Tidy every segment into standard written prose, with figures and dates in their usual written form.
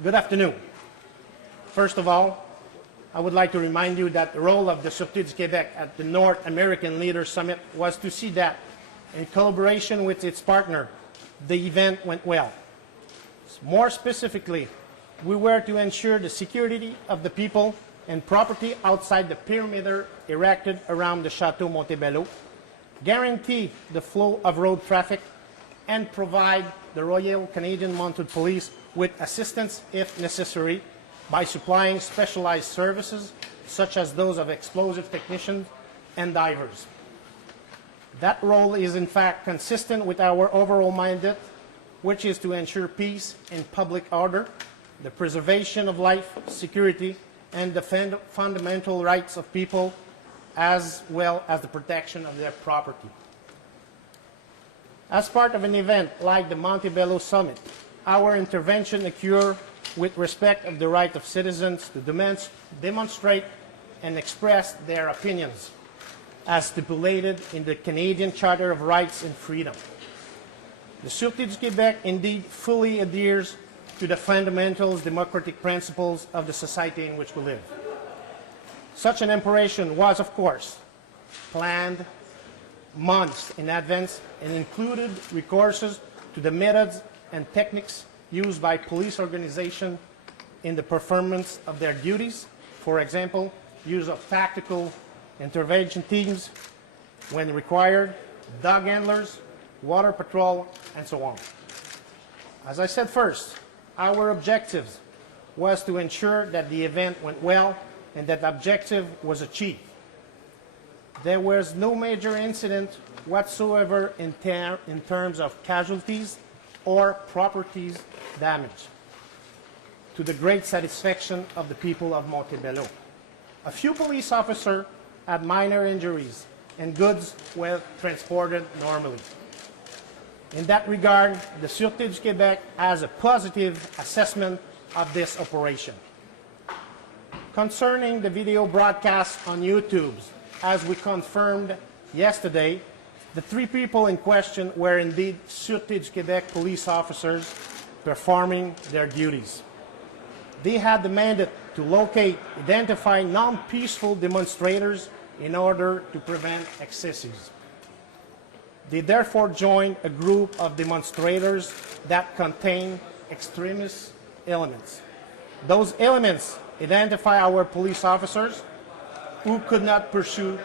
Good afternoon. First of all, I would like to remind you that the role of the Sûreté du Québec at the North American Leaders Summit was to see that, in collaboration with its partner, the event went well. More specifically, we were to ensure the security of the people and property outside the perimeter erected around the Château Montebello, guarantee the flow of road traffic, and provide the Royal Canadian Mounted Police with assistance if necessary by supplying specialized services such as those of explosive technicians and divers. That role is in fact consistent with our overall mandate, which is to ensure peace and public order, the preservation of life, security, and the fundamental rights of people, as well as the protection of their property. As part of an event like the Montebello Summit, our intervention occurs with respect of the right of citizens to demonstrate and express their opinions, as stipulated in the Canadian Charter of Rights and Freedom. The Sûreté du Québec indeed fully adheres to the fundamental democratic principles of the society in which we live. Such an operation was, of course, planned months in advance and included recourses to the methods and techniques used by police organizations in the performance of their duties. For example, use of tactical intervention teams when required, dog handlers, water patrol, and so on. As I said first, our objective was to ensure that the event went well and that the objective was achieved. There was no major incident whatsoever in terms of casualties or properties damage, to the great satisfaction of the people of Montebello. A few police officers had minor injuries and goods were transported normally. In that regard, the Sûreté du Québec has a positive assessment of this operation. Concerning the video broadcast on YouTube, as we confirmed yesterday, the three people in question were indeed Sûreté du Québec police officers performing their duties. They had the mandate to locate, identify non-peaceful demonstrators in order to prevent excesses. They therefore joined a group of demonstrators that contained extremist elements. Those elements identify our police officers who could not pursue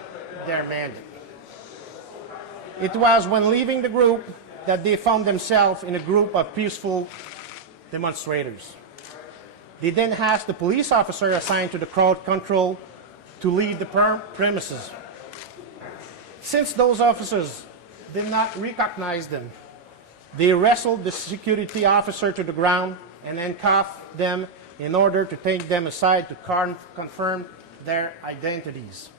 their mandate. It was when leaving the group that they found themselves in a group of peaceful demonstrators. They then asked the police officer assigned to the crowd control to leave the premises. Since those officers did not recognize them, they wrestled the security officer to the ground and handcuffed them in order to take them aside to confirm their identities.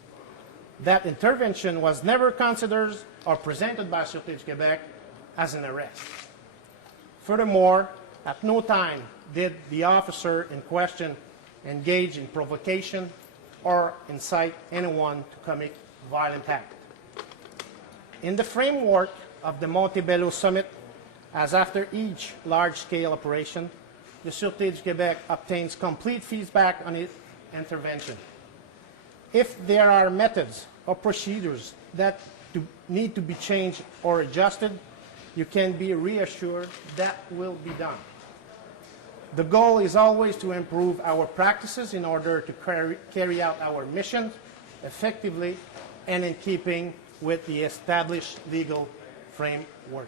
That intervention was never considered or presented by Sûreté du Québec as an arrest. Furthermore, at no time did the officer in question engage in provocation or incite anyone to commit violent act. In the framework of the Montebello Summit, as after each large-scale operation, the Sûreté du Québec obtains complete feedback on its intervention. If there are methods or procedures that need to be changed or adjusted, you can be reassured that will be done. The goal is always to improve our practices in order to carry out our mission effectively and in keeping with the established legal framework.